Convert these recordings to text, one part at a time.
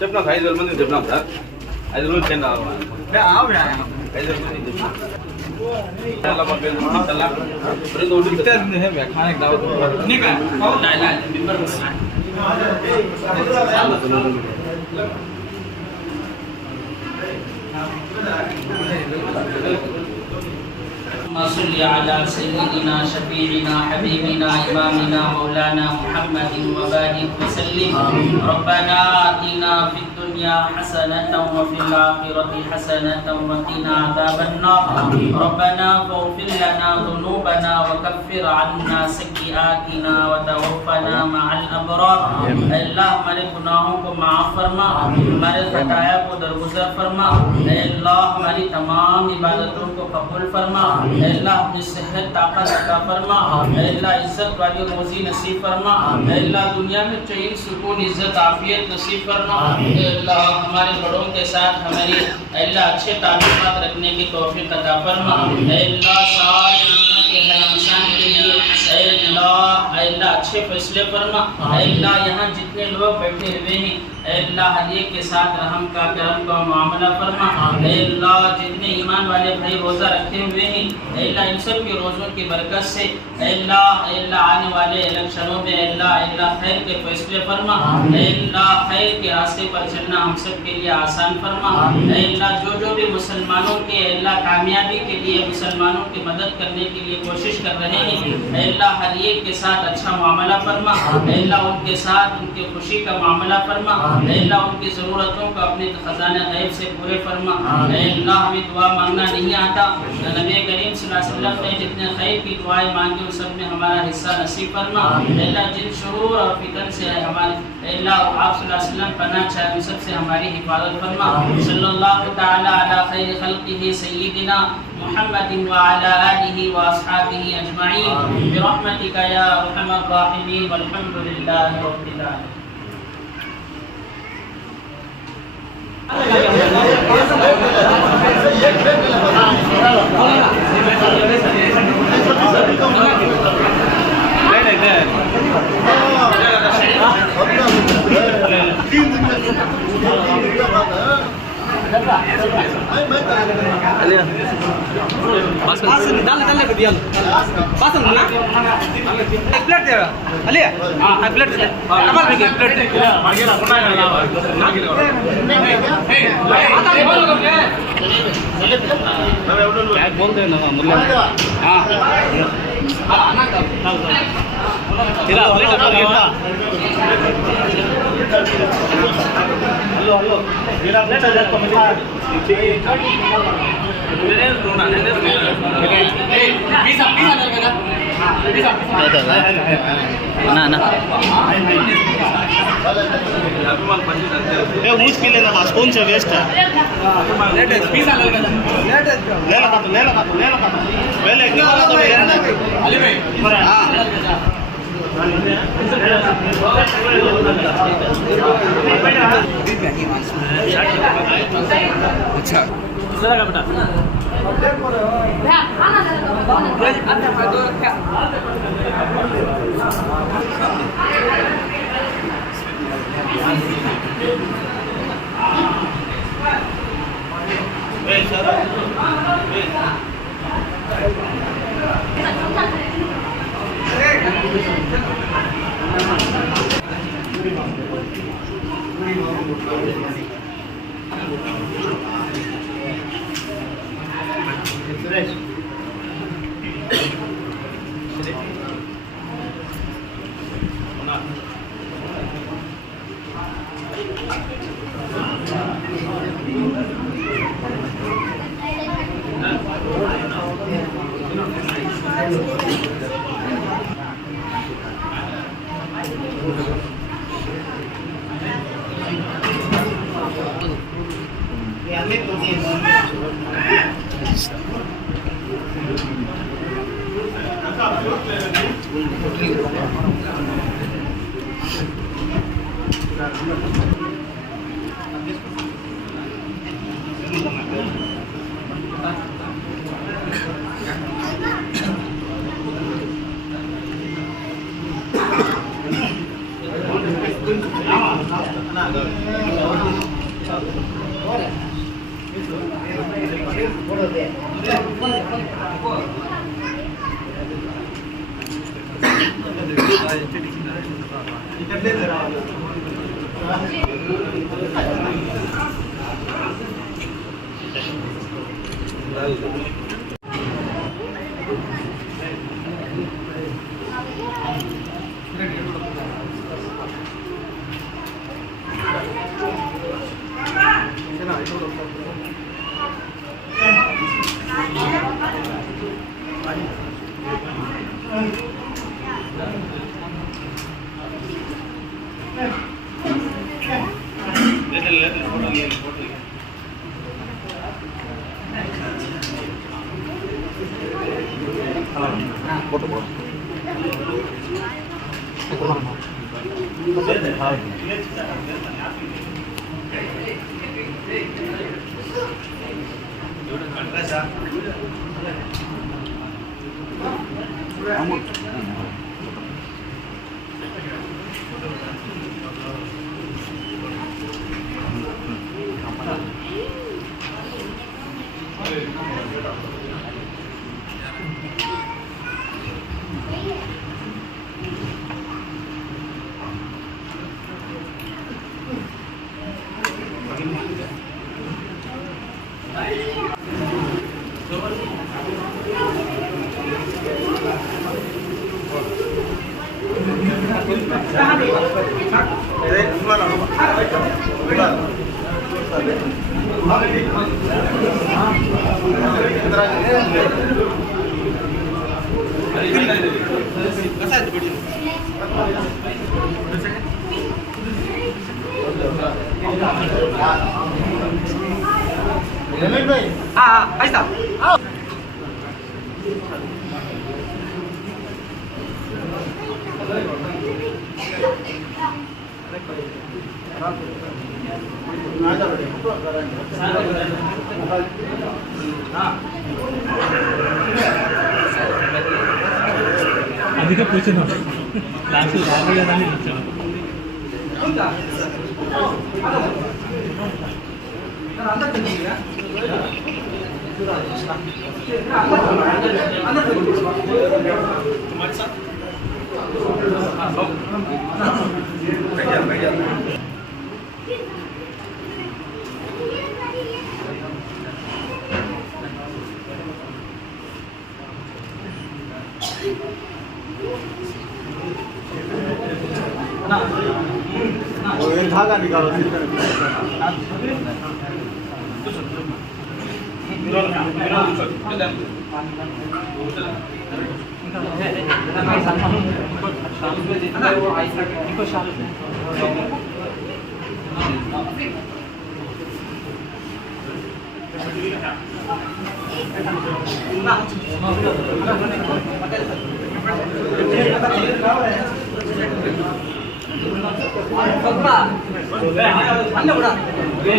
చెప్పినా 5,000 మంది చెప్పినాం సార్. 5 రోజులు చెందా 5,000 మంది صل على سيدنا شفيعنا حبيبنا إمامنا مولانا محمد وبارك وسلم. ربنا آتنا في الدنيا حسنة وفي الآخرة حسنة وقنا عذاب النار. ربنا اغفر لنا ذنوبنا وكفر عنا سيئاتنا وتوفنا مع الأبرار. अल्लाह हमारे गुनाहों को माफ़ फरमा, हमारे खताया को दरगुजर फरमा। अल्लाह हमारी तमाम इबादतों को कबूल फरमा। अल्लाह अपनी सेहत ताकत अता फरमा। अल्लाह इज्जत वाली रोजी नसीब फरमा। अल्लाह दुनिया में चैन सुकून इज्जत आफियत नसीब फरमा। अल्लाह हमारे बड़ों के साथ हमारी अल्लाह अच्छे ताल्लुकात रखने की तौफीक अता फरमा। अल्लाह सारे के हर इंसान के लिए अल्लाह अच्छे फैसले फरमा। अल्लाह यहाँ जितने लोग बैठे हुए हैं अल्लाह हर एक के साथ रहम का करम का मामला फरमा। अल्लाह जितने ईमान वाले भाई रोज़ा रखे हुए हैं अल्लाह इन सब के रोज़ों की बरकत से अल्लाह आने वाले इलेक्शनों में अल्लाह खैर के फैसले फरमा। अल्लाह खैर के रास्ते पर चलना हम सब के लिए आसान फरमा। अल्लाह जो भी मुसलमानों के अल्लाह कामयाबी के लिए मुसलमानों की मदद करने के लिए कोशिश कर रहे हैं अल्लाह हर एक के साथ अच्छा मामला फरमा। अल्लाह उनके साथ उनकी खुशी का मामला फरमा। अल्लाह उनकी ज़रूरतों को अपने खजाने गैब से पूरे फरमा। अल्लाह हमें दुआ मांगना नहीं आता, नबी करीम सल्लल्लाहु अलैहि वसल्लम ने जितने खैर की दुआएं मांगी उन सब में हमारा हिस्सा नसीब फरमा। अल्लाह जिन शुरूर और फितन से हमारे अल्लाह आप सल्लल्लाहु अलैहि वसल्लम पनाह चाहे उन सब से हमारी हिफाजत फरमा। सल्लल्लाहु तआला अला खैर खल्क़िही सय्यिदिना मुहम्मदिन व अला आलिहि व अस्हाबिहि अजमईन बिरहमतिका या अरहमर राहिमीन वल्हम्दुलिल्लाहि रब्बिल आलमीन। प्लेट दे अली प्लेट डबल भी प्लेट बोल दे ना मुल्ला हां तेरा प्लेट हेलो हेलो मेरा प्लेट है तो मिला मेरे रोना ने ना ना ये मुश्किल है ना स्पून से वेस्ट है लेट पिज़्ज़ा ले लगा पहले निकाला तो अली भाई हां अच्छा जरा बेटा ऐसा అందుకే కూర్చున్నాం క్లాసు రాలేదని వచ్చాను धागा निकालो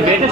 ಬೇಟೆ